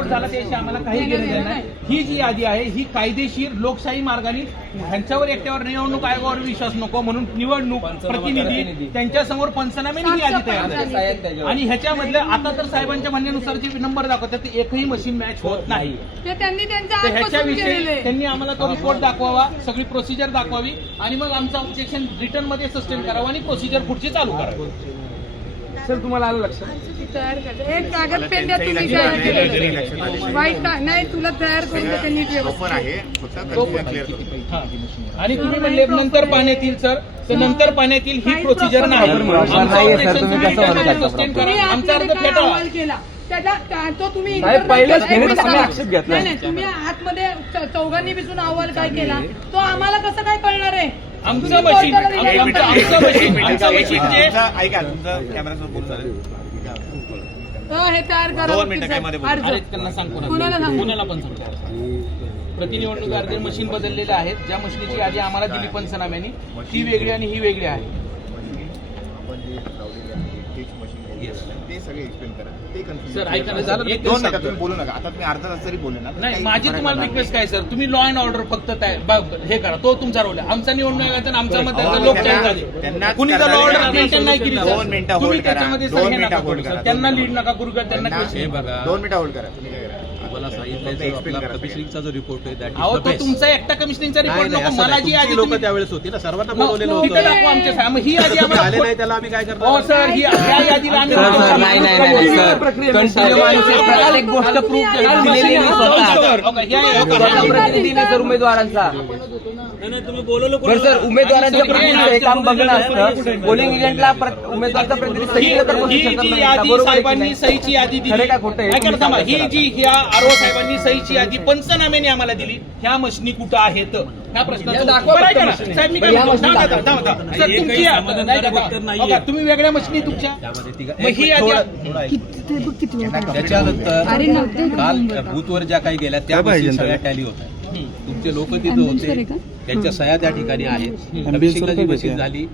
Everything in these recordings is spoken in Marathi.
रिपोर्ट झाला त्याशी आम्हाला काही घेणं नाही. ही जी यादी आहे ही कायदेशीर लोकशाही मार्गाने ह्यांच्यावर एकट्यावर निवडणूक आयोगावर विश्वास नको म्हणून निवडणूक प्रतिनिधी त्यांच्यासमोर पंचनाम्याने ही यादी तयार झाली आणि ह्याच्यामधल्या आता तर साहेबांच्या म्हणण्यानुसार जे नंबर दाखवतात ते एकही मशीन मॅच होत नाही. ह्याच्याविषयी त्यांनी आम्हाला तो रिपोर्ट दाखवावा, सगळी प्रोसिजर दाखवावी आणि मग आमचं ऑब्जेक्शन रिटर्न मध्ये सस्टेन करावं आणि प्रोसिजर पुढची चालू करावी. सर तुम्हाला आलं लक्षात तयार करते एक कागद पेन द्या तुम्ही वाईट नाही तुला तयार करून देते नीट व्यवस्थित आणि तुम्ही म्हणले नंतर पाण्यात येईल सर तर नंतर पाण्यात येईल ही प्रोसिजर नाही. आमचा अर्ज फेटाळा केला त्याचा तो तुम्ही तुम्ही आतमध्ये चौघांनी बसून अहवाल काय केला तो आम्हाला कसं काय कळणार आहे. आमचं मशीन ऐका तुमचं कॅमेरासमोर बोलून हे तयार करा 2 मिनिटं त्यांना सांगतो कुणाला कुणाला पण सांगतो. प्रतिनिवडणूक अर्ज मशीन बदललेले आहेत. ज्या मशीनची यादी आम्हाला दिली पंचनाम्याने ती वेगळी आणि ही वेगळी आहे. सर ऐका ना झालं 2 मिनिटं तुम्ही बोलू नका. आता तुम्ही अर्धा तास तरी बोलले ना. नाही माझी तुम्हाला रिक्वेस्ट काय सर तुम्ही लॉ अँड ऑर्डर फक्त हे करा तो तुमचा रोल आहे. आमचा निवडणूक आयोगाचा आमचा मत लोकशाही कुणी जर लॉ ऑर्डर मेंटेन नाही केली 2 मिनिटं होल्ड करा. 2 मिनिटं होल्ड करा. त्यांना लीड नका करू का त्यांना 2 मिनिटं होल्ड करा. तुम्ही काय करा कमिशनरिंगचा जो रिपोर्ट आहे अहो तो तुमचा एकटा कमिशनिंगचा रिपोर्ट नको मला जी यादी लोक त्यावेळेस होती ना सर्वांना बोलवलेलं होतं. तिथे दाखवा आमच्या साहेब ही यादी आले आम्हाला नाही त्याला आम्ही काय करतो. हो सर ही या यादीला आम्ही प्रत्येक गोष्ट प्रूफ दिलेली प्रतिनिधीने सर उमेदवारांचा तुम्ही बोलवलं बरं सर उमेदवारांच्या प्रतिनिधीचं हे काम बघणं असतं. पोलिंग एजंटला उमेदवाराचा प्रतिनिधी सही तर बसू ही शकत जी नाही. यादी बरोबर आहे की साहेबांनी नाही? सहीची यादी दिली खरं का खोटं आहे? ऐका ना थांबा. ही जी ह्या आरो साहेबांनी सहीची यादी पंचनाम्याने आम्हाला दिली ह्या मशिनी कुठं आहेत ह्या प्रश्नाचं दाखवा उत्तर फक्त ऐका ना. मशिनी. साहेब मी काय या म्हणतो, मशिनी थांबा, थांबा, थांबा. सर तुमची बघा, तुम्ही वेगळ्या मशिनी तुमच्या मग ही यादी त्याच्यानंतर काल बूथवर ज्या काही गेल्या त्या मशीन सगळ्या टॅली होत आहेत. तुमचे लोक तिथं होते त्यांच्या सह्या त्या ठिकाणी आहेत. अभिषेकला जी मशीन झाली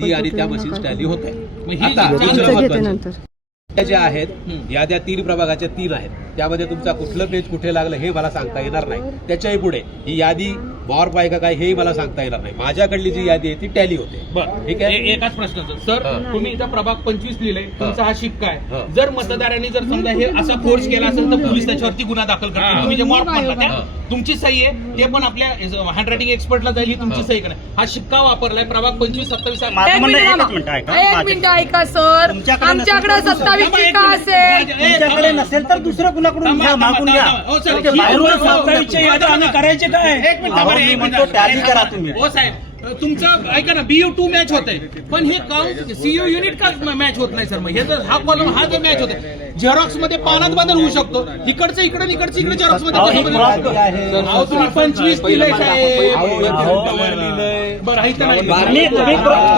ती आणि त्या मशीन टॅली होत आहे. आता दुसरं महत्त्वाचं, त्या ज्या आहेत याद्या 3 प्रभागाच्या 3 आहेत त्यामध्ये तुमचा कुठलं पेज कुठे लागलं हे मला सांगता येणार नाही. त्याच्याही पुढे ही यादी बॉर्प आहे का काय हेही मला सांगता येणार नाही. माझ्याकडली जी यादी आहे ती टॅली होते. बरं ठीक आहे. एकाच प्रश्नाचं सर तुम्ही इथं प्रभाग 25 लिहिलंय तुमचा हा शिक्का आहे. जर मतदारांनी जर समजा हे असा फोर्स केला असेल तर पोलीस त्याच्यावरती गुन्हा दाखल करतील. तुम्ही जे मॉर्क म्हणला त्या तुमची सही आहे ते पण आपल्या हँडरायटिंग एक्सपर्टला जाईल ही तुमची सही करा. हा शिक्का वापरलाय प्रभाग 25, 27 एक मिनिट ऐका सर आमच्याकडे 27 शिक्का असेल तुमच्याकडे नसेल तर दुसरं कुणाकडून घ्या, मागून घ्या. आम्ही करायचे काय एक मिनिट टॅली करा तुम्ही. हो साहेब तुमचं ऐका ना BU2 मॅच होत आहे पण हे काउंट CU युनिट का मॅच होत नाही सर. मग हे जर हा कॉलम हा जो मॅच होते झेरॉक्स मध्ये पानात बदल होऊ शकतो. इकडचं इकडे इकडचं इकडे झेरॉक्स मध्ये अहो तुम्ही 25 लिहिलंय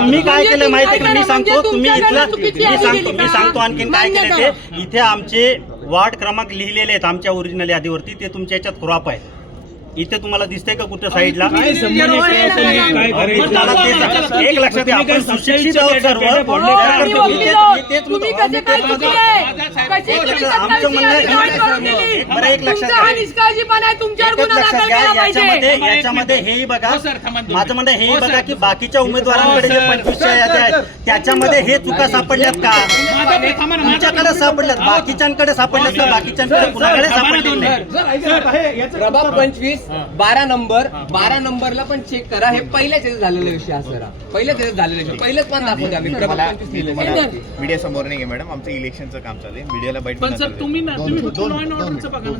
तुम्ही काय केलं माहिती का? मी सांगतो तुम्ही इथलं मी सांगतो आणखीन काय केलं ते. इथे आमचे वार्ड क्रमांक लिहिलेले आहेत आमच्या ओरिजिनल यादीवरती. ते तुमच्या याच्यात क्रॉप आहे. इथे तुम्हाला दिसतंय का कुठं साईडला? एक लक्षात घ्या आपण सुशिक्षित आहोत सर्व. तुम्ही कसे काय बरं एक लक्षात घ्या. निष्काळजीपणा आहे तुमच्यावर गुन्हा दाखल केला पाहिजे. याच्यामध्ये हेही बघा माझं म्हणणं हेही बघा की बाकीच्या उमेदवारांकडे जे 25 याद्या आहेत त्याच्यामध्ये हे चुका सापडल्यात का? तुमच्याकडे सापडल्यात, बाकीच्यांकडे सापडल्यात का? बाकीच्यांकडे कुणाकडे सापडले नाही. प्रभाग 25 12 नंबरला पण चेक करा. हे पहिल्याच याच्यात झालेला विषय हा सर. पहिल्याच याच्यात झालेला विषय पहिलेच पण दाखवते आम्ही प्रभाग 25 लिहिलेलं. मीडिया समोर नाही मॅडम आमचं इलेक्शनचं काम चालू आहे. मीडियाला बाईट पण सर तुम्ही फक्त लॉ अँड ऑर्डरचं बघा ना